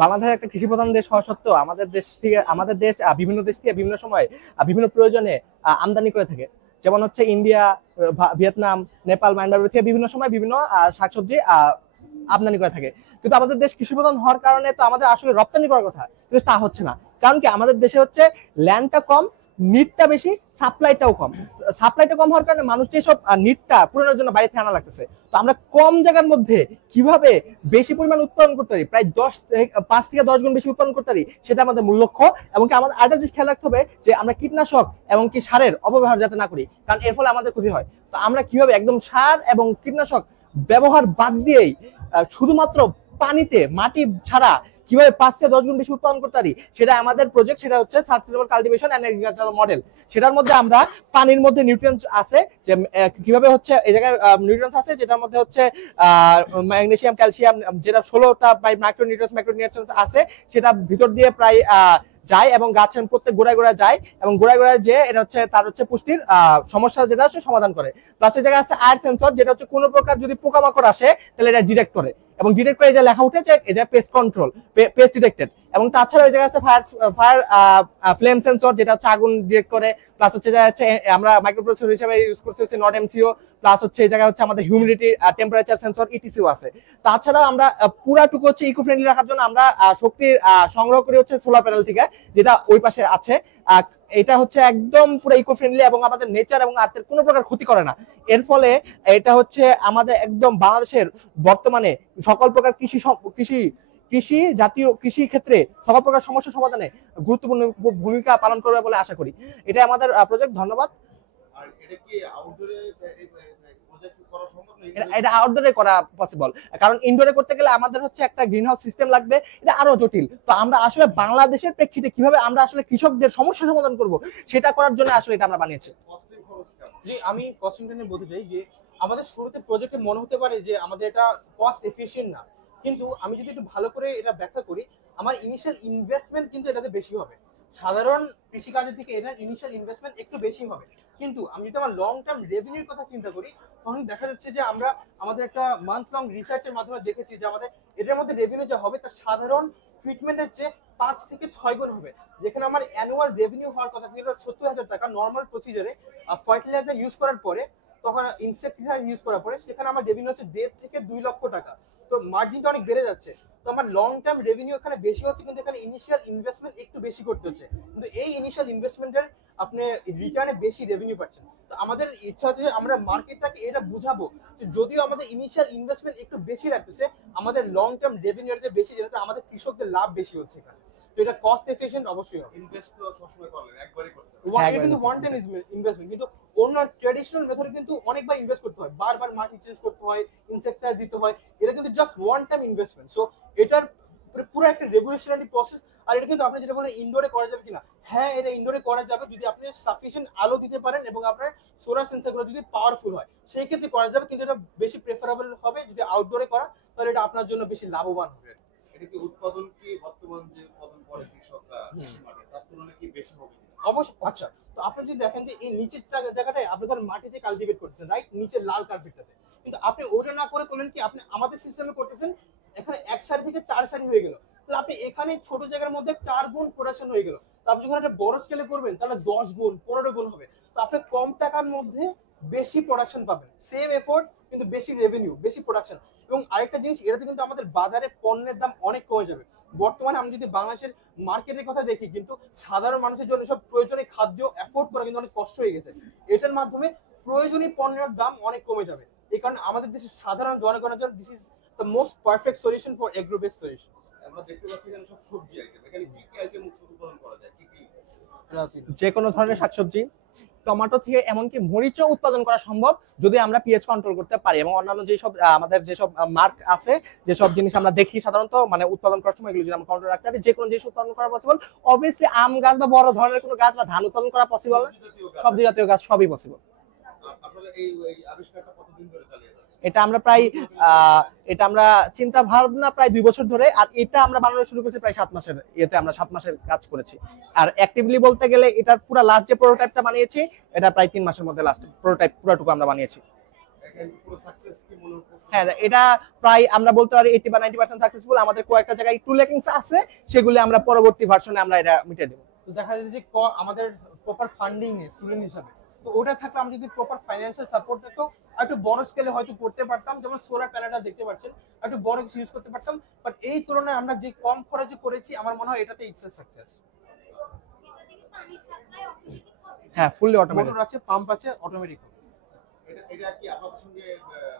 বাংলাদেশ একটা কৃষি প্রধান দেশ হওয়া সত্ত্বেও আমাদের দেশ বিভিন্ন দেশ থেকে বিভিন্ন সময় বিভিন্ন প্রয়োজনে আমদানি করে থাকে। যেমন হচ্ছে ইন্ডিয়া, ভিয়েতনাম, নেপাল, মায়ানমার থেকে বিভিন্ন সময় বিভিন্ন শাকসবজি আমদানি করে থাকে। কিন্তু আমাদের দেশ কৃষি প্রধান হওয়ার কারণে তো আমাদের আসলে রপ্তানি করার কথা, কিন্তু তা হচ্ছে না। কারণ কি, আমাদের দেশে হচ্ছে ল্যান্ডটা কম, নিডটা বেশি, সাপ্লাইটাও কম। সাপ্লাইটা কম হওয়ার কারণে মানুষ যেসব নিডটা পূরণের জন্য বাড়িতে আনা লাগতেছে, তো আমরা কম জায়গার মধ্যে কিভাবে বেশি পরিমাণ উৎপাদন করতে পারি, প্রায় 5 থেকে 10 গুণ বেশি উৎপাদন করতে পারি, সেটা আমাদের মূল লক্ষ্য। এবং কি আমাদের আরেকটা জিনিস খেয়াল রাখতে হবে যে আমরা কীটনাশক এবং কি সারের অপব্যবহার যাতে না করি, কারণ এর ফলে আমাদের ক্ষতি হয়। তো আমরা কিভাবে একদম সার এবং কীটনাশক ব্যবহার বাদ দিয়েই শুধুমাত্র পানিতে, মাটি ছাড়া কিভাবে 5 থেকে 10 গুণ বেশি উৎপাদন করতে পারি, সেটা আমাদের প্রজেক্ট। সেটা হচ্ছে sustainable cultivation and agricultural model. সেটার মধ্যে আমরা পানির মধ্যে নিউট্রিয়েন্টস আছে, যে কিভাবে হচ্ছে এই জায়গায় নিউট্রিয়েন্টস আছে, যেটার মধ্যে হচ্ছে ম্যাগনেসিয়াম, ক্যালসিয়াম, যেটা 16টা মাইক্রোনিউট্রিয়েন্টস আছে, সেটা ভিতর দিয়ে প্রায় যায় এবং গাছের প্রত্যেক গোড়ায় গোড়ায় যায়, এবং গোড়ায় গোড়ায় যে এটা হচ্ছে তার হচ্ছে পুষ্টির সমস্যা যেটা হচ্ছে সমাধান করে। প্লাস এই জায়গায় আছে আয়ার সেন্সর, যেটা হচ্ছে কোনো প্রকার যদি পোকামাকড় আসে তাহলে এটা ডিটেক্ট করে, এবং ডিটেক্ট করে এই যে লেখা উঠেছে এই যে পেস্ট কন্ট্রোল, পেস্ট ডিটেক্টেড। এবং তাছাড়া এই জায়গায় আছে ফায়ার ফ্লেম সেন্সর, যেটা হচ্ছে আগুন ডিটেক্ট করে। প্লাস হচ্ছে আমরা মাইক্রোপ্রসেসর হিসেবে ইউজ করতে হচ্ছে নট এমসিও। প্লাস হচ্ছে এই জায়গায় হচ্ছে আমাদের হিউমিডিটি টেম্পারেচার সেন্সর ইটিসিও আছে। তাছাড়া আমরা পুরাটুকু হচ্ছে ইকো ফ্রেন্ডলি রাখার জন্য আমরা শক্তির সংগ্রহ করি হচ্ছে সোলার প্যানেল থেকে, যেটা ওই পাশে আছে। এটা হচ্ছে একদম পুরো ইকো ফ্রেন্ডলি এবং আমাদের নেচার এবং আর্থের কোনো প্রকার ক্ষতি করে না। এর ফলে এটা হচ্ছে আমাদের একদম বাংলাদেশের বর্তমানে সকল প্রকার কৃষি জাতীয় কৃষি ক্ষেত্রে সকল প্রকার সমস্যা সমাধানে গুরুত্বপূর্ণ ভূমিকা পালন করবে বলে আশা করি। এটা আমাদের প্রজেক্ট। ধন্যবাদ। আর এটা কি আউটডোরে এটা আউটডোরে করা পসিবল, কারণ ইনডোরে করতে গেলে আমাদের হচ্ছে একটা গ্রিন হাউস সিস্টেম লাগবে, এটা আরো জটিল। তো আমরা আসলে বাংলাদেশের প্রেক্ষিতে কিভাবে আমরা আসলে কৃষকদের সমস্যা সমাধান করব, সেটা করার জন্য আসলে এটা আমরা বানিয়েছি। জি, আমি কস্টিংটা নিয়ে বলতে চাই যে আমাদের শুরুতে প্রজেক্টে মনে হতে পারে যে আমাদের এটা কস্ট এফিশিয়েন্ট না, কিন্তু আমি যদি একটু ভালো করে এটা ব্যাখ্যা করি, আমার ইনিশিয়াল ইনভেস্টমেন্ট কিন্তু এটাতে বেশি হবে। সাধারণ কৃষিকাজের থেকে এটার ইনিশিয়াল ইনভেস্টমেন্ট একটু বেশি হবে, কিন্তু আমি যদি আমার লং টার্ম রেভিনিউর কথা চিন্তা করি, তখন দেখা যাচ্ছে যে আমরা আমাদের একটা মান্থ লং রিসার্চের মাধ্যমে দেখেছি যে আমাদের এটার মধ্যে রেভিনিউ যা হবে তা সাধারণ ট্রিটমেন্টের চেয়ে 5 থেকে 6 গুণ হবে। যেখানে আমার অ্যানুয়াল রেভিনিউ হওয়ার কথা ছিল 70,000 টাকা নর্মাল প্রসিজারে ফার্টিলাইজার ইউজ করার পরে, তখন ইনসেক্টিসাইড ইউজ করার পরে সেখানে আমার রেভিনিউ হচ্ছে 1.5 থেকে 2 লক্ষ টাকা। তো মার্জিনটা অনেক বেড়ে যাচ্ছে। তো আমার লং টার্ম রেভিনিউ এখানে বেশি হচ্ছে, কিন্তু এখানে ইনিশিয়াল ইনভেস্টমেন্ট একটু বেশি করতে হচ্ছে, কিন্তু এই ইনিশিয়াল ইনভেস্টমেন্টের আপনি রিটার্নে বেশি রেভিনিউ পাচ্ছেন। তো আমাদের ইচ্ছা হচ্ছে যে আমরা মার্কেটটাকে এটা বুঝাবো যে যদিও আমাদের ইনিশিয়াল ইনভেস্টমেন্ট একটু বেশি লাগতেছে, আমাদের লং টার্ম রেভিনিউ এর বেশি, যেটাতে আমাদের কৃষকদের লাভ বেশি হচ্ছে এখানে। তো এটা কস্ট এফিশিয়েন্ট অবশ্যই হবে। ইনভেস্ট তো সবসময় করলেন, একবারই করতে হবে, এটা কিন্তু ওয়ান টাইম ইনভেস্টমেন্ট। কিন্তু অন্য ট্র্যাডিশনাল মেথডে কিন্তু অনেকবার ইনভেস্ট করতে হয়, বারবার মাটি চেঞ্জ করতে হয়, ইনসেক্টাইজ দিতে হয়। এটা কিন্তু just one time investment. So এটার পুরো একটা রেগুলেশনারি প্রসেস। আর এটা কিন্তু আপনি যেটা বলেন ইনডোরে করা যাবে কিনা, হ্যাঁ এটা ইনডোরে করা যাবে যদি আপনি সাফিসিয়েন্ট আলো দিতে পারেন এবং আপনার সোলার সেন্সরগুলো যদি পাওয়ারফুল হয়, সেই ক্ষেত্রে করা যাবে। কিন্তু এটা বেশি প্রেফারেবল হবে যদি আউটডোরে করা, তাহলে এটা আপনার জন্য বেশি লাভবান হবে। এটা কি উৎপাদন কি বর্তমান যে উৎপাদন করে কৃষকরা তার তুলনায় কি বেশি হবে? অবশ্যই। আচ্ছা, তো আপনি যদি দেখেন যে এই নিচের জায়গাটায় আপনি ধরেন মাটিতে কালটিভেট করতেছেন, রাইট, নিচে লাল কার্পেটটাতে, কিন্তু আপনি ওইটা না করে করলেন কি, আপনি আমাদের সিস্টেমে করতেছেন এখানে 1 সারি থেকে 4 সারি হয়ে গেল, তাহলে আপনি এখানে ছোট জায়গার মধ্যে 4 গুণ প্রোডাকশন হয়ে গেল। তো আপনি যখন একটা বড় স্কেলে করবেন তাহলে 10 গুণ 15 গুণ হবে। তো আপনি কম টাকার মধ্যে বেশি প্রোডাকশন পাবেন, সেম এফোর্ট কিন্তু বেশি রেভিনিউ, বেশি প্রোডাকশন। এবং আরেকটা জিনিস, এটাতে কিন্তু আমাদের বাজারে পণ্যের দাম অনেক কমে যাবে। বর্তমানে আমি যদি বাংলাদেশের মার্কেটের কথা দেখি, কিন্তু সাধারণ মানুষের জন্য সব প্রয়োজনীয় খাদ্য অ্যাফোর্ড করা কিন্তু অনেক কষ্ট হয়ে গেছে। এটার মাধ্যমে প্রয়োজনীয় পণ্যের দাম অনেক কমে যাবে। এই কারণে আমাদের দেশের সাধারণ জনগণের জন্য this is the most perfect solution for agro based solution. আমরা দেখতে পাচ্ছি এখানে সব সবজি আইটেম, এখানে কি কি আইটেম উৎপাদন করা যায়? কি কি? যে কোনো ধরনের শাকসবজি, টমেটো থেকে এমনকি মরিচও উৎপাদন করা সম্ভব যদি আমরা পিএইচ কন্ট্রোল করতে পারি। এবং অন্যান্য যেসব আমাদের যেসব মার্ক আছে, যেসব জিনিস আমরা দেখি সাধারণত মানে উৎপাদন করার সময়, এগুলো যদি আমরা কন্ট্রোল রাখতে পারি, যে কোনো জিনিস উৎপাদন করা পসিবল। অবভিয়াসলি আম গাছ বা বড় ধরনের কোনো গাছ বা ধান উৎপাদন করা পসিবল, সবজি জাতীয় গাছ সবই পসিবল। আপনারা এই আবিষ্কারটা কতদিন ধরে চালিয়ে যাচ্ছেন? এটা আমরা চিন্তা ভাবনা প্রায় 2 বছর ধরে, আর এটা আমরা বানানো শুরু করেছি প্রায় 7 মাসের। আমরা 7 মাসের কাজ করেছি। আর অ্যাক্টিভলি বলতে গেলে এটার পুরো লাস্ট যে প্রোটোটাইপটা বানিয়েছি, এটা প্রায় 3 মাসের মধ্যে লাস্ট প্রোটোটাইপ পুরোটুকু আমরা বানিয়েছি। পুরো সাকসেস কি মনে হচ্ছে? হ্যাঁ, এটা প্রায় আমরা বলতে পারি 80 বা 90% সাকসেসফুল। আমাদের কয়েকটা জায়গায় একটু লেকিংস আছে, সেগুলো আমরা পরবর্তী ভার্সনে আমরা এটা মিটিয়ে দেবো। তো দেখা যাচ্ছে যে আমাদের প্রপার ফান্ডিং নেই স্টুডেন্ট হিসাবে, তো ওটা থাকলে আমি যদি প্রপার ফাইন্যান্সিয়াল সাপোর্ট থাকতো আর একটু বড় স্কেলে হয়তো করতে পারতাম, যেমন সোলার প্যানেলটা দেখতে পাচ্ছেন, আর একটু বড় কিছু ইউজ করতে পারতাম। বাট এই তুলনায় আমরা যে কম খরচে করেছি, আমার মনে হয় এটাতে ইটস এ সাকসেস। হ্যাঁ, ফুললি অটোমেটিক। মোটর আছে, পাম্প আছে, অটোমেটিক। এটা কি আপনাদের সঙ্গে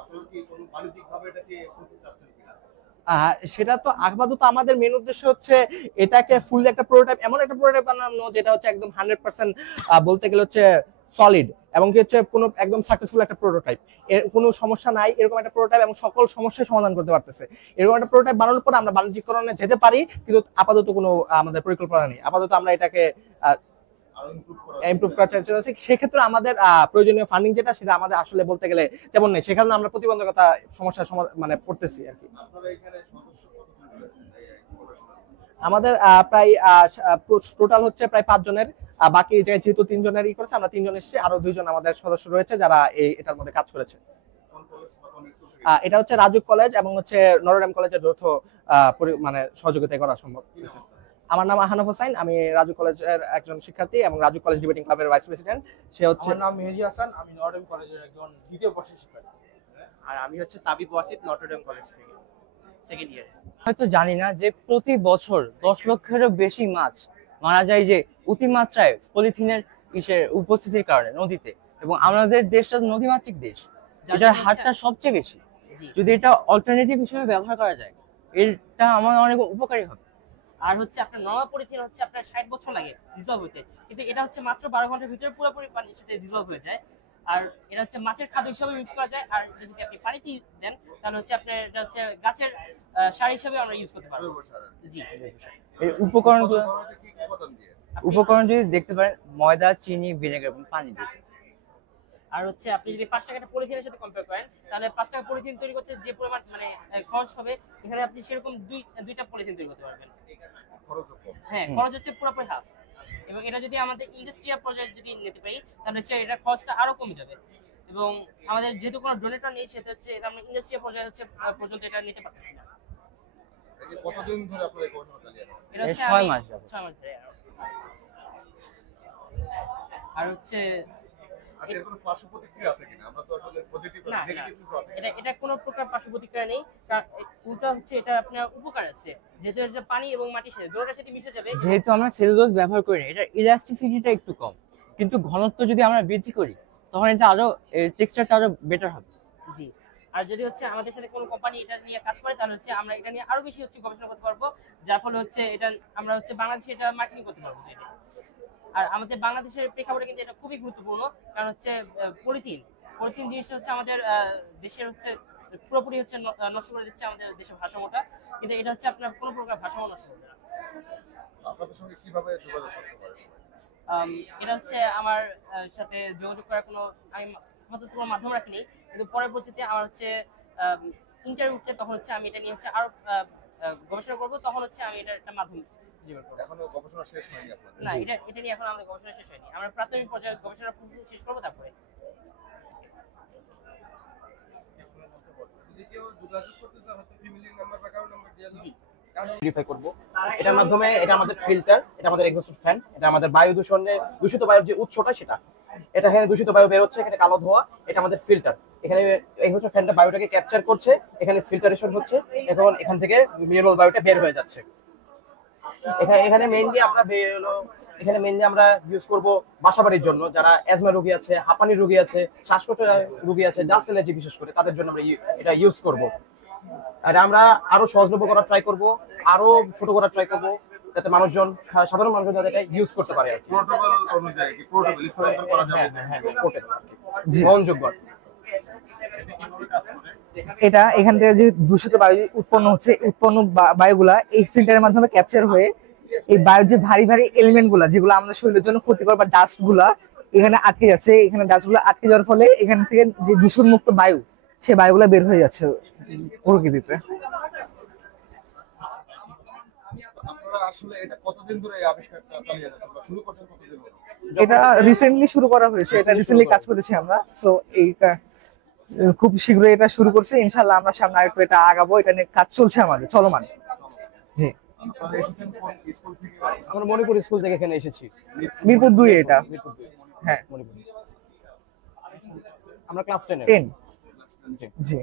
আপনারা কি কোনো বাণিজ্যিকভাবে এটাকে করতে চাচ্ছেন কিনা? সেটা তো আপাতত আমাদের মেন উদ্দেশ্য হচ্ছে এটাকে ফুললি একটা প্রোটোটাইপ, এমন একটা প্রোটোটাইপ বানানো যেটা হচ্ছে একদম 100% বলতে গেলে হচ্ছে সলিড, এবং কি হচ্ছে কোনো একদম সাকসেসফুল একটা প্রোটোটাইপ, এর কোনো সমস্যা নাই এরকম একটা প্রোটোটাইপ, এবং সকল সমস্যার সমাধান করতে পারতেছে এরকম একটা প্রোটোটাইপ বানানোর পর আমরা বাণিজ্যিকরণে যেতে পারি, কিন্তু আপাতত কোনো আমাদের পরিকল্পনা নেই। আপাতত আমরা এটাকে ইমপ্রুভ করার চেষ্টা করছি। সেক্ষেত্রে আমাদের প্রয়োজনীয় ফান্ডিং যেটা, সেটা আমাদের আসলে বলতে গেলে তেমন নেই, সেখানে আমরা প্রতিবন্ধকতা সমস্যার মানে পড়তেছি আর কি। আপনারা এখানে সদস্য কতজন রয়েছেন এই গবেষণায়? আমাদের প্রায় টোটাল হচ্ছে প্রায় 5 জনের, বাকি জায়গায় যেহেতু 3 জনের করেছে, আমরা 3 জন এসেছি, আরো 2 জন আমাদের সদস্য রয়েছে যারা এটার মধ্যে কাজ করেছে। কোন কলেজ বা কোন স্কুল থেকে? এটা হচ্ছে রাজুক কলেজ এবং হচ্ছে নটরডেম কলেজের যৌথ মানে সহযোগিতায় করা সম্ভব। কি নাম আপনার? আমার নাম আহানাফ হোসাইন, আমি রাজুক কলেজের একজন শিক্ষার্থী এবং রাজুক কলেজ ডিবেটিং ক্লাবের ভাইস প্রেসিডেন্ট। সে হচ্ছে আমার নাম মেহেদি হাসান, আমি নর্ডেম কলেজের একজন দ্বিতীয় বর্ষের শিক্ষার্থী। আর আমি হচ্ছে তাবিব ওয়াসিদ, নটরডেম কলেজ থেকে সেকেন্ড ইয়ার। হয়তো জানি না যে প্রতি বছর 10 লক্ষেরও বেশি মাছ মারা যায় যে অতিমাত্রায় পলিথিনের উপস্থিতির কারণে নদীতে, এবং আমাদের দেশটা নদীমাতৃক দেশ, এটার হারটা সবচেয়ে বেশি। যদি এটা অল্টারনেটিভ হিসেবে ব্যবহার করা যায়, এটা আমার অনেক উপকারী হবে। আর হচ্ছে আপনার নরমাল পলিথিন হচ্ছে আপনার 60 বছর লাগে ডিসলভ হতে, কিন্তু এটা হচ্ছে মাত্র 12 ঘন্টার ভিতরে পুরোপুরি পানির সাথে ডিসলভ হয়ে যায়। আর এটা হচ্ছে মাছের খাদ্য হিসেবে ইউজ করা যায়। আর এটা যদি আপনি পানিতে দেন তাহলে হচ্ছে আপনার এটা হচ্ছে গাছের সার হিসেবে আমরা ইউজ করতে পারবো। জি, এই উপকরণগুলো করা হয়েছে কি উপাদান দিয়ে? উপকরণ যদি দেখতে পারেন, ময়দা, চিনি, ভিনেগার এবং পানি দিয়ে। আর হচ্ছে আপনি যদি 5 টাকাটা পলিথিনের সাথে কম্পেয়ার করেন, তাহলে 5 টাকা পলিথিন তৈরি করতে যে পরিমাণ মানে খরচ হবে, এখানে আপনি সেরকম দুইটা পলিথিন তৈরি করতে পারবেন। খরচও কম। হ্যাঁ, খরচ হচ্ছে পুরোপুরি হাফ। এবং এটা যদি আমাদের ইন্ডাস্ট্রিয়াল পর্যায়ে যদি নিতে পারি, তাহলে হচ্ছে এটা খরচটা আরো কমে যাবে। এবং আমাদের যেহেতু কোনো ডোনেটর নেই, সেটা হচ্ছে এটা আমরা ইন্ডাস্ট্রিয়াল পর্যায়ে হচ্ছে পর্যন্ত এটা নিতে পারতেছি না। এটা কতদিন ধরে আপনারা এই গবেষণা চালিয়ে যাচ্ছেন? এটা হচ্ছে 6 মাস যাবে। 6 মাস ধরে। আর হচ্ছে আর এর কোনো পার্শ্ব প্রতিক্রিয়া আছে কিনা? আমরা তো আসলে পজিটিভ না, নেগেটিভ কিছু আছে এটা কিনা? এটা কোনো প্রকার পার্শ্ব প্রতিক্রিয়া নেই, কারণ উল্টা হচ্ছে এটা আপনার উপকার আছে, যেহেতু এটা পানি এবং মাটির সাথে দুটোটার সাথে মিশে যাবে। যেহেতু আমরা সেলুলোজ ব্যবহার করি না, এটা ইলাস্টিসিটিটা একটু কম, কিন্তু ঘনত্ব যদি আমরা বৃদ্ধি করি তখন এটা আরো টেক্সচারটা আরো বেটার হবে। জি। আর যদি হচ্ছে আমাদের সাথে কোনো কোম্পানি এটা নিয়ে কাজ করে, তাহলে হচ্ছে আমরা এটা নিয়ে আরো বেশি হচ্ছে গবেষণা করতে পারবো, যার ফলে হচ্ছে এটা আমরা হচ্ছে বাংলাদেশে এটা মার্কেটিং করতে পারবো সেটা। আর আমাদের বাংলাদেশের প্রেক্ষাপটে কিন্তু এটা খুবই গুরুত্বপূর্ণ, কারণ হচ্ছে পলিথিন জিনিসটা হচ্ছে আমাদের দেশের হচ্ছে পুরোপুরি হচ্ছে নষ্ট করে দিচ্ছে আমাদের দেশের ভারসাম্যটা, কিন্তু এটা হচ্ছে আপনার কোনো প্রকার ভারসাম্য নষ্ট করবে না। আপনাদের সঙ্গে কিভাবে যোগাযোগ করতে পারে? এটা হচ্ছে আমার সাথে যোগাযোগ করার কোনো আমি আপাতত কোনো মাধ্যম রাখিনি, কিন্তু পরবর্তীতে আমার হচ্ছে ইন্টারভিউতে তখন হচ্ছে আমি এটা নিয়ে হচ্ছে আরো গবেষণা করবো, তখন হচ্ছে আমি এটা একটা মাধ্যম জোগাড় করবো। এখনো গবেষণা শেষ হয়নি আপনাদের? না, এটা নিয়ে এখন আমাদের গবেষণা শেষ হয়নি, আমরা প্রাথমিক পর্যায়ে গবেষণা শেষ করবো তারপরে। জি। ভেরিফাই করব। এটার মাধ্যমে এটা আমাদের ফিল্টার, এটা আমাদের এক্সস্ট ফ্যান, এটা আমাদের বায়ু দূষিত বায়ুর যে উৎসটা সেটা, এটা এখানে দূষিত বায়ু বের হচ্ছে, এখানে কালো ধোঁয়া, এটা আমাদের ফিল্টার। এখানে এক্সস্ট ফ্যানটা বায়ুটাকে ক্যাপচার করছে, এখানে ফিল্টারেশন হচ্ছে, এখন এখান থেকে মিনারেল বায়ুটা বের হয়ে যাচ্ছে। এখানে মেইনলি আমরা ইউজ করব বাসাবাড়ির জন্য, যারা অ্যাজমা রোগী আছে, হাঁপানির রোগী আছে, শ্বাসকষ্ট রোগী আছে, ডাস্ট অ্যালার্জি বিশেষ করে তাদের জন্য আমরা এটা ইউজ করব। আর আমরা আরো সহজলভ্য করার ট্রাই করব, আরো ছোট করার ট্রাই করব, যাতে সাধারণ মানুষজন যাতে এটা ইউজ করতে পারে আর কি। প্রোটোকল অনুযায়ী কি প্রোটোকল স্থানান্তর করা যাবে? হ্যাঁ, করতে পারে আর কি। গ্রহণযোগ্য আর কি। এটা এখান থেকে যে দূষিত বায়ু উৎপন্ন হচ্ছে, উৎপন্ন বায়ুগুলা এই ফিল্টারের মাধ্যমে ক্যাপচার হয়ে এই বায়ুর যে ভারী ভারী এলিমেন্ট গুলা, যেগুলো আমাদের শরীরের জন্য ক্ষতিকর বা ডাস্ট গুলা এখানে আটকে যাচ্ছে, এখানে ডাস্ট গুলো আটকে যাওয়ার ফলে এখান থেকে যে দূষণ মুক্ত বায়ু, সে বায়ুগুলা বের হয়ে যাচ্ছে প্রকৃতিতে। আপনারা আসলে এটা কতদিন ধরে এই আবিষ্কারটা চালিয়ে যাচ্ছেন বা শুরু করছেন কতদিন হলো? এটা রিসেন্টলি শুরু করা হয়েছে, এটা রিসেন্টলি কাজ করেছি আমরা। সো এইটা খুব শীঘ্রই এটা শুরু করছে, ইনশাল্লাহ আমরা সামনে আরেকটু এটা আগাবো, এটা নিয়ে কাজ চলছে আমাদের চলমান। জি, আপনারা এসেছেন কোন স্কুল থেকে? আমরা মণিপুর স্কুল থেকে এখানে এসেছি। মিরপুর 2 এটা। মিরপুর দুই। হ্যাঁ, মণিপুর। আমরা ক্লাস 10 10। জি।